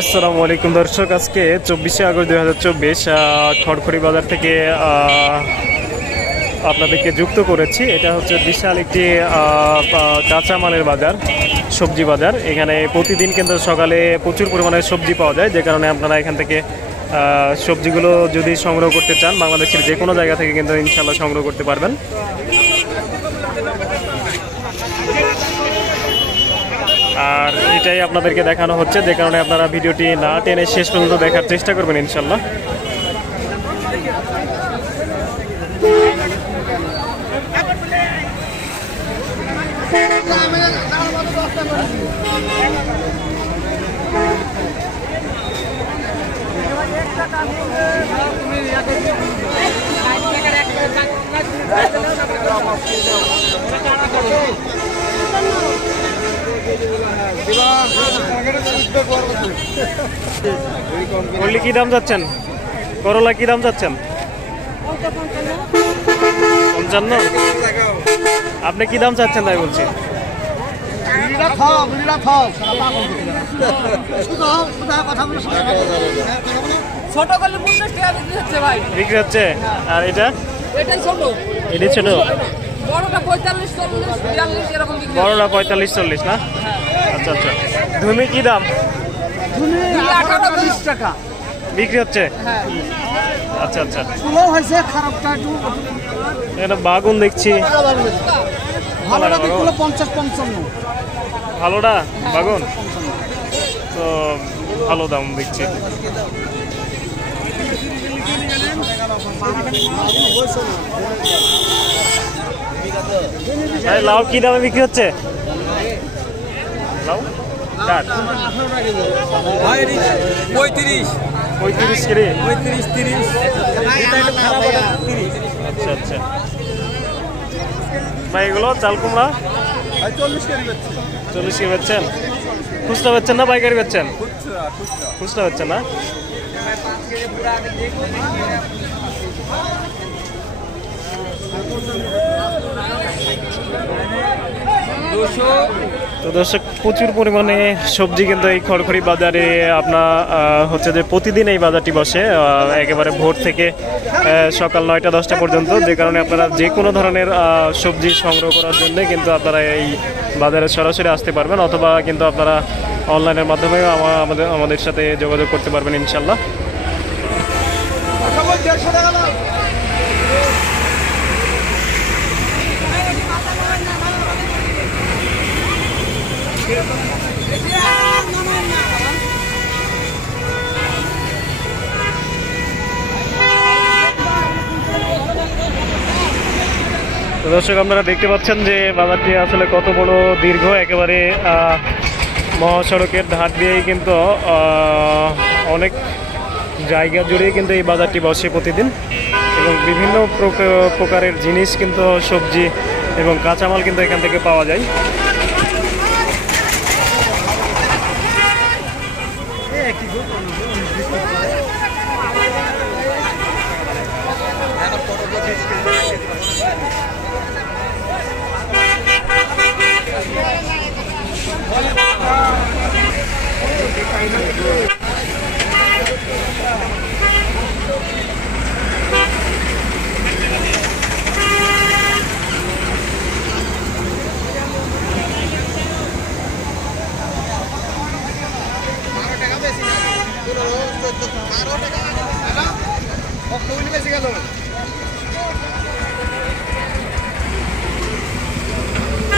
আসসালামু আলাইকুম দর্শক, আজকে 24শে আগস্ট 2024 খড়খড়ি বাজার থেকে আপনাদেরকে যুক্ত করেছি। এটা হচ্ছে বিশাল একটি কাঁচামালের বাজার, সবজি বাজার। এখানে প্রতিদিন কিন্তু সকালে প্রচুর পরিমাণে সবজি পাওয়া যায়, যে কারণে আপনারা এখান থেকে সবজিগুলো যদি সংগ্রহ করতে চান বাংলাদেশের যে কোনো জায়গা থেকে কিন্তু ইনশাল্লাহ সংগ্রহ করতে পারবেন। আর এটাই আপনাদেরকে দেখানো হচ্ছে, যে কারণে আপনারা ভিডিওটি না টেনে শেষ পর্যন্ত দেখার চেষ্টা করবেন ইনশাল্লাহ। করলি কি দাম যাচ্ছেন? করলা কি দাম যাচ্ছেন? 55। আপনি কি দাম চাচ্ছেন তাই বলছি? বিক্রি হচ্ছে। আর এটা এটি ছোট, বড়টা 45-40 না? আচ্ছা আচ্ছা। ধুমি কি দাম? 18-20 টাকা বিক্রি হচ্ছে। আচ্ছা আচ্ছা। এটা বাগুন দেখছি, ভালোটা বাগুন তো ভালো দাম দেখছি। লাউ কি দামে বিক্রি হচ্ছে? লাউ 35 করে। আচ্ছা আচ্ছা ভাই, এগুলো চাল কুমড়া 40 করে বেচছেন? খুচরা বেচছেন না পাইকারি বেচছেন? খুচরা বেচছেন না? তো দর্শক, প্রচুর পরিমাণে সবজি কিন্তু এই খড়খড়ি বাজারে আপনার হচ্ছে যে প্রতিদিন এই বাজারটি বসে একেবারে ভোর থেকে সকাল 9টা-10টা পর্যন্ত, যে কারণে আপনারা যে কোনো ধরনের সবজি সংগ্রহ করার জন্য কিন্তু আপনারা এই বাজারে সরাসরি আসতে পারবেন, অথবা কিন্তু আপনারা অনলাইনের মাধ্যমে আমাদের সাথে যোগাযোগ করতে পারবেন ইনশাল্লাহ। দর্শক, আপনারা দেখতে পাচ্ছেন যে বাজারটি আসলে কত বড় দীর্ঘ, একেবারে মহাসড়কের ধার দিয়েই কিন্তু অনেক জায়গা জুড়েই কিন্তু এই বাজারটি বসে প্রতিদিন, এবং বিভিন্ন প্রকারের জিনিস কিন্তু সবজি এবং কাঁচামাল কিন্তু এখান থেকে পাওয়া যায়।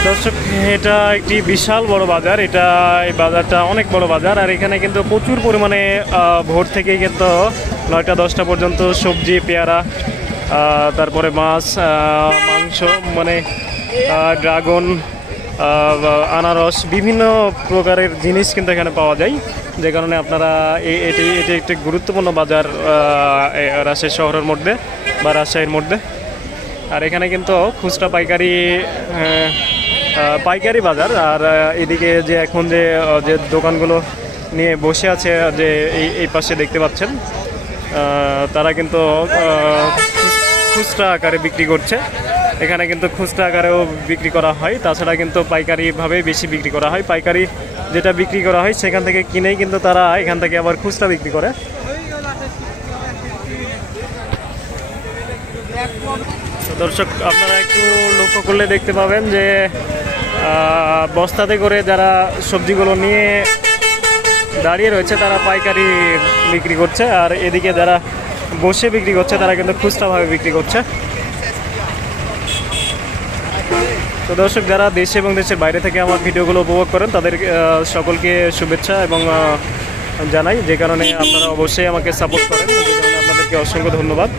দর্শক, এটা একটি বিশাল বড় বাজার। এই বাজারটা অনেক বড় বাজার, আর এখানে কিন্তু প্রচুর পরিমাণে ভোর থেকে কিন্তু 9টা-10টা পর্যন্ত সবজি, পেয়ারা, তারপরে মাছ, মাংস, মানে ড্রাগন, আনারস, বিভিন্ন প্রকারের জিনিস কিন্তু এখানে পাওয়া যায়, যে কারণে আপনারা এটি একটি গুরুত্বপূর্ণ বাজার রাজশাহী শহরের মধ্যে বা রাজশাহীর মধ্যে। আর এখানে কিন্তু খুচরা পাইকারি বাজার। আর এদিকে যে এখন যে দোকানগুলো নিয়ে বসে আছে, যে এই পাশে দেখতে পাচ্ছেন, তারা কিন্তু খুচরা আকারে বিক্রি করছে। এখানে কিন্তু খুচরা আকারেও বিক্রি করা হয়, তাছাড়া কিন্তু পাইকারিভাবে বেশি বিক্রি করা হয়। পাইকারি যেটা বিক্রি করা হয় সেখান থেকে কিনেই কিন্তু তারা এখান থেকে আবার খুচরা বিক্রি করে। তো দর্শক আপনারা একটু লক্ষ্য করলে দেখতে পাবেন যে বস্তাতে করে যারা সবজিগুলো নিয়ে দাঁড়িয়ে রয়েছে তারা পাইকারি বিক্রি করছে, আর এদিকে যারা বসে বিক্রি করছে তারা কিন্তু খুচরাভাবে বিক্রি করছে। তো দর্শক যারা দেশে এবং দেশের বাইরে থেকে আমার ভিডিওগুলো উপভোগ করেন তাদের সকলকে শুভেচ্ছা এবং জানাই, যে কারণে আপনারা অবশ্যই আমাকে সাপোর্ট করেন, যে কারণে আপনাদেরকে অসংখ্য ধন্যবাদ।